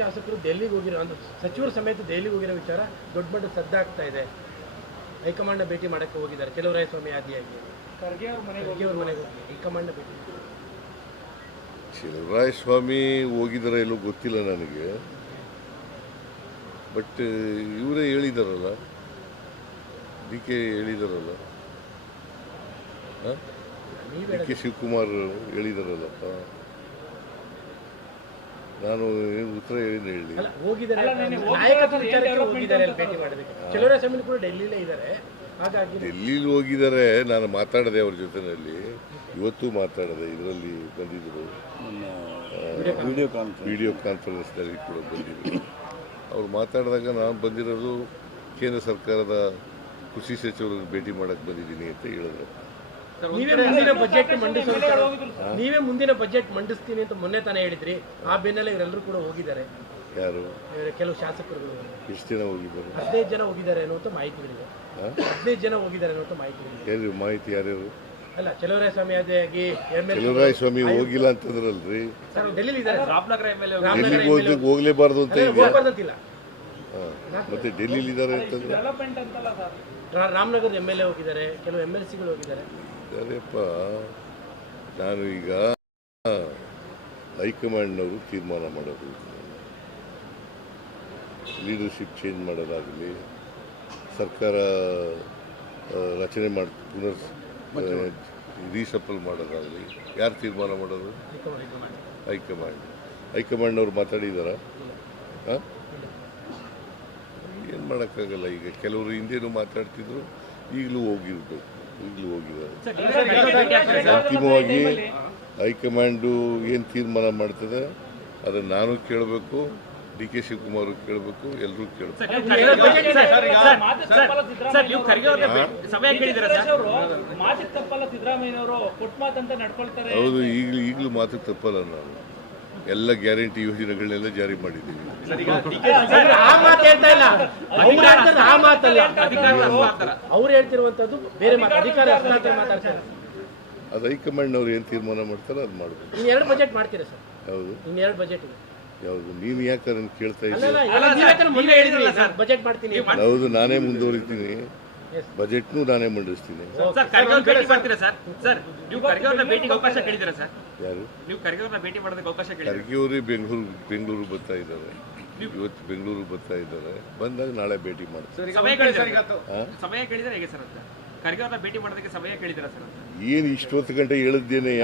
ಶಾಸಕರು ದೆಹಲಿಗೆ ಹೋಗಿರೋ ಅಂದ್ರೆ ಸಚಿವರು ಸಮೇತ ದೆಹಲಿಗೆ ಹೋಗಿರೋ ವಿಚಾರ ದೊಡ್ಡ ಮಟ್ಟದ ಸದ್ದಾಗ್ತಾ ಇದೆ. ಹೈಕಮಾಂಡ್ನ ಭೇಟಿ ಮಾಡೋಕ್ಕೆ ಹೋಗಿದ್ದಾರೆ ಚಲುವರಾಯಸ್ವಾಮಿ ಆದಿಯಾಗಿ. ಖರ್ಗೆ ಅವ್ರ ಮನೆಗೆ ಹೋಗಿ ಹೈಕಮಾಂಡ್ನ ಭೇಟಿ. ಚಲುವರಾಯಸ್ವಾಮಿ ಹೋಗಿದಾರೆ ಎಲ್ಲೋ ಗೊತ್ತಿಲ್ಲ ನನಗೆ, ಬಟ್ ಇವರೇ ಹೇಳಿದಾರಲ್ಲ, ಡಿ ಕೆ ಹೇಳಿದಾರಲ್ಲ, ಡಿ ಕೆ ಶಿವಕುಮಾರ್ ಹೇಳಿದಾರಲ್ಲಪ್ಪ. ನಾನು ಏನು ಉತ್ತರ ಹೇಳಿ ಹೋಗಿದ್ದಾರೆ ನಾಯಕತ್ವ ವಿಚಾರಕ್ಕೆ ಹೋಗಿದ್ದಾರೆ ಭೇಟಿ ಮಾಡೋದಕ್ಕೆ. ಚಲುವರಾಯಸ್ವಾಮಿ ಕೂಡ ಡೆಲ್ಲಿಲೇ ಇದ್ದಾರೆ. ಹಾಗಾಗಿ ಡೆಲ್ಲಿಲಿ ಹೋಗಿದ್ದಾರೆ. ನಾನು ಮಾತಾಡಿದೆ ಅವ್ರ ಜೊತೆಯಲ್ಲಿ, ಇವತ್ತು ಮಾತಾಡಿದೆ. ಇದರಲ್ಲಿ ಬಂದಿದ್ದರು, ವಿಡಿಯೋ ಕಾನ್ಫರೆನ್ಸ್ನಲ್ಲಿ ಕೂಡ ಬಂದಿದ್ದರು. ಅವ್ರು ಮಾತಾಡಿದಾಗ ನಾನು ಬಂದಿರೋದು ಕೇಂದ್ರ ಸರ್ಕಾರದ ಕೃಷಿ ಸಚಿವರನ್ನು ಭೇಟಿ ಮಾಡಕ್ಕೆ ಬಂದಿದ್ದೀನಿ ಅಂತ ಹೇಳಿದ್ರು. ನೀವೇ ಮುಂದಿನ ಬಜೆಟ್ ಮಂಡಿಸ್ತೀನಿ ಅಂತ ಮೊನ್ನೆ ತಾನೇ ಹೇಳಿದ್ರಿ. ಆ ಬೆನ್ನಲ್ಲೇ ಇವರೆಲ್ಲರೂ ಕೂಡ ಹೋಗಿದ್ದಾರೆ. ಯಾರು? ಕೆಲವು ಶಾಸಕರು. ಎಷ್ಟು ಜನ ಹೋಗಿದ್ದಾರೆ? 15 ಜನ ಹೋಗಿದ್ದಾರೆ ಅನ್ನುವಂಥ ಮಾಹಿತಿಗಳಿದೆ. 15 ಜನ ಹೋಗಿದ್ದಾರೆ ಅನ್ನುವಂಥ ಮಾಹಿತಿಗಳಿದೆ. ಏನು ಮಾಹಿತಿ? ಯಾರ್ಯಾರು? ಅಲ್ಲ, ಚಲುವರಾಯಸ್ವಾಮಿ ಆದಿಯಾಗಿ ಚಲುವರಾಯಸ್ವಾಮಿ ಹೋಗಿಲ್ಲ ಅಂತಂದ್ರಲ್ರಿ. ಡೆಲ್ಲಿಲಿ ಇದ್ದಾರೆ. ಡೆಲ್ಲಿಗೆ ಹೋಗ್ಲೇಬಾರ್ದು ಅಂತ ಇದೆ. ಹೋಗ್ಬಾರ್ದಂತಿಲ್ಲ. ಮತ್ತೆ ಡೆಲ್ಲಿಲಿ ಇದ್ದಾರೆ ಅಂತಂದ್ರೆ ರಾಮನಗರದ MLA ಹೋಗಿದ್ದಾರೆ, ಕೆಲವು MLCಗಳು ಹೋಗಿದ್ದಾರೆ. ಅದೇಪ್ಪ, ನಾನು ಈಗ ಹೈಕಮಾಂಡ್ನವರು ತೀರ್ಮಾನ ಮಾಡೋದು, ಲೀಡರ್ಶಿಪ್ ಚೇಂಜ್ ಮಾಡೋದಾಗಲಿ, ಸರ್ಕಾರ ರಚನೆ ಮಾಡಿ ರೀಸಫಲ್ ಮಾಡೋದಾಗಲಿ ಯಾರು ತೀರ್ಮಾನ ಮಾಡೋದು? ಹೈಕಮಾಂಡ್. ಹೈಕಮಾಂಡ್ನವ್ರು ಮಾತಾಡಿದಾರ? ಹಾಂ, ಏನು ಮಾಡೋಕ್ಕಾಗಲ್ಲ. ಈಗ ಕೆಲವರು ಹಿಂದೇನು ಮಾತಾಡ್ತಿದ್ರು, ಈಗಲೂ ಹೋಗಿದ್ದಾರೆ. ಅಂತಿಮವಾಗಿ ಹೈಕಮಾಂಡು ಏನು ತೀರ್ಮಾನ ಮಾಡ್ತದೆ ಅದನ್ನು ನಾನು ಕೇಳಬೇಕು, ಡಿ ಕೆ ಶಿವಕುಮಾರ್ ಕೇಳಬೇಕು, ಎಲ್ಲರೂ ಕೇಳಬೇಕು. ಹೌದು, ಈಗಲೂ ಮಾತು ತಪ್ಪಲ್ಲ. ನಾನು ಎಲ್ಲ ಗ್ಯಾರಂಟಿ ಯೋಜನೆಗಳನ್ನೆಲ್ಲ ಜಾರಿ ಮಾಡಿದ್ದೀವಿ. ಅವ್ರು ಹೇಳ್ತಿರುವಂತದ್ದು ಬೇರೆ ಅಧಿಕಾರ ಮಾತಾಡ್ತಾರೆ. ಅದು ಹೈಕಮಾಂಡ್ನವ್ರು ಏನು ತೀರ್ಮಾನ ಮಾಡ್ತಾರೋ ಅದು ಮಾಡಬೇಕು. ಇನ್ನು 2 ಬಜೆಟ್ ಮಾಡ್ತೀರಾ ಸರ್? ಹೌದು, ಇನ್ನು 2 ಬಜೆಟ್ ಇದೆ. ಯಾವುದು? ನೀನು ಯಾಕೆ ಅದನ್ನು ಕೇಳ್ತಾ ಇದ್ದೀಯ? ಬಜೆಟ್ ಮಾಡ್ತೀನಿ. ಹೌದು, ನಾನೇ ಮುಂದುವರಿತೀನಿ. ಬಜೆಟ್ನು ನಾನೇ ಮಂಡಿಸ್ತೀನಿ. ಯಾರು? ಖರ್ಗೆ ಅವರೇ ಬೆಂಗಳೂರು ಬರ್ತಾ ಇದ್ದಾರೆ. ಇವತ್ತು ಬೆಂಗಳೂರು ಬರ್ತಾ ಇದ್ದಾರೆ. ಬಂದಾಗ ನಾಳೆ ಭೇಟಿ ಮಾಡ್ತಾರೆ. ಏನು ಇಷ್ಟೊತ್ತು ಗಂಟೆ ಹೇಳಿದ್ದೇನೆಯ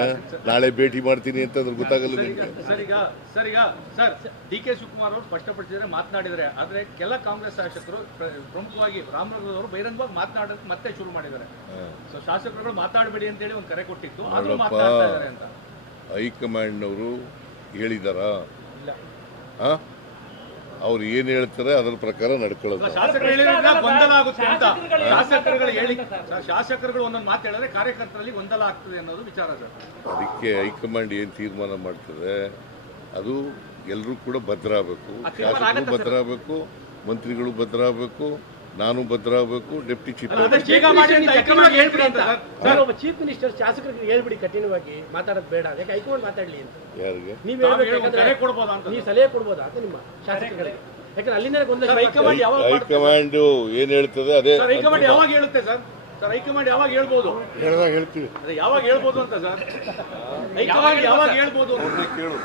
ನಾಳೆ ಭೇಟಿ ಮಾಡ್ತೀನಿ ಅಂತಂದ್ರೆ ಗೊತ್ತಾಗಲ್ಲ ನಿಮಗೆ. ಸರ್, ಡಿ ಕೆ ಶಿವಕುಮಾರ್ ಅವರು ಸ್ಪಷ್ಟಪಡಿಸಿದರೆ ಮಾತನಾಡಿದರೆ, ಆದರೆ ಕೆಲ ಕಾಂಗ್ರೆಸ್ ಶಾಸಕರು ಪ್ರಮುಖವಾಗಿ ರಾಮನಗರದವರು ಬಹಿರಂಗವಾಗಿ ಮಾತನಾಡೋಕೆ ಮತ್ತೆ ಶುರು ಮಾಡಿದ್ದಾರೆ. ಸೊ ಶಾಸಕರುಗಳು ಮಾತಾಡಬೇಡಿ ಅಂತ ಹೇಳಿ ಒಂದು ಕರೆ ಕೊಟ್ಟಿತ್ತು, ಆದರೂ ಮಾತನಾಡ್ತಾ ಇದ್ದಾರೆ ಅಂತ. ಹೈಕಮಾಂಡ್ನವರು ಹೇಳಿದಾರಾ? ಅವ್ರು ಏನು ಹೇಳ್ತಾರೆ ಅದರ ಪ್ರಕಾರ ನಡ್ಕೊಳ್ಳೋದು. ಗೊಂದಲ ಆಗುತ್ತೆ ಅಂತ ಶಾಸಕರುಗಳು ಒಂದೊಂದು ಮಾತು ಹೇಳಿದ್ರೆ ಕಾರ್ಯಕರ್ತರಲ್ಲಿ ಗೊಂದಲ ಆಗ್ತದೆ ಅನ್ನೋದು ವಿಚಾರ ಸರ್. ಅದಕ್ಕೆ ಹೈಕಮಾಂಡ್ ಏನು ತೀರ್ಮಾನ ಮಾಡ್ತದೆ ಅದು ಎಲ್ಲರೂ ಕೂಡ ಭದ್ರಾಗಬೇಕು. ಶಾಸಕರು ಭದ್ರಾಗಬೇಕು, ಮಂತ್ರಿಗಳು ಭದ್ರಾಗಬೇಕು, ನಾನು ಭದ್ರಾಗಬೇಕು, ಡೆಪ್ಟಿ ಚೀಫ್ ಚೀಫ್ ಮಿನಿಸ್ಟರ್ ಶಾಸಕರಿಗೆ ಹೇಳ್ಬಿಡಿ ಕಠಿಣವಾಗಿ ಮಾತಾಡೋದು ಬೇಡ, ಯಾಕೆ ಹೈಕಮಾಂಡ್ ಮಾತಾಡ್ಲಿ ಅಂತ. ಯಾರಿಗೆ ನೀವು ಸಲಹೆ ಕೊಡ್ಬೋದಾ ಅಂತ ನಿಮ್ಮ ಶಾಸಕರಿಗೆ? ಯಾಕಂದ್ರೆ ಅಲ್ಲಿಂದ ಹೈಕಮಾಂಡ್ ಏನ್ ಹೇಳ್ತದೆ ಅದೇ. ಹೈಕಮಾಂಡ್ ಯಾವಾಗ ಹೇಳುತ್ತೆ ಸರ್? ಹೈಕಮಾಂಡ್ ಯಾವಾಗ ಹೇಳ್ಬೋದು? ಹೇಳಿದಾಗ ಹೇಳ್ತೀವಿ. ಯಾವಾಗ ಹೇಳ್ಬೋದು ಅಂತ ಸರ್? ಹೈಕಮಾಂಡ್ ಯಾವಾಗ ಹೇಳ್ಬೋದು? ಕೇಳು.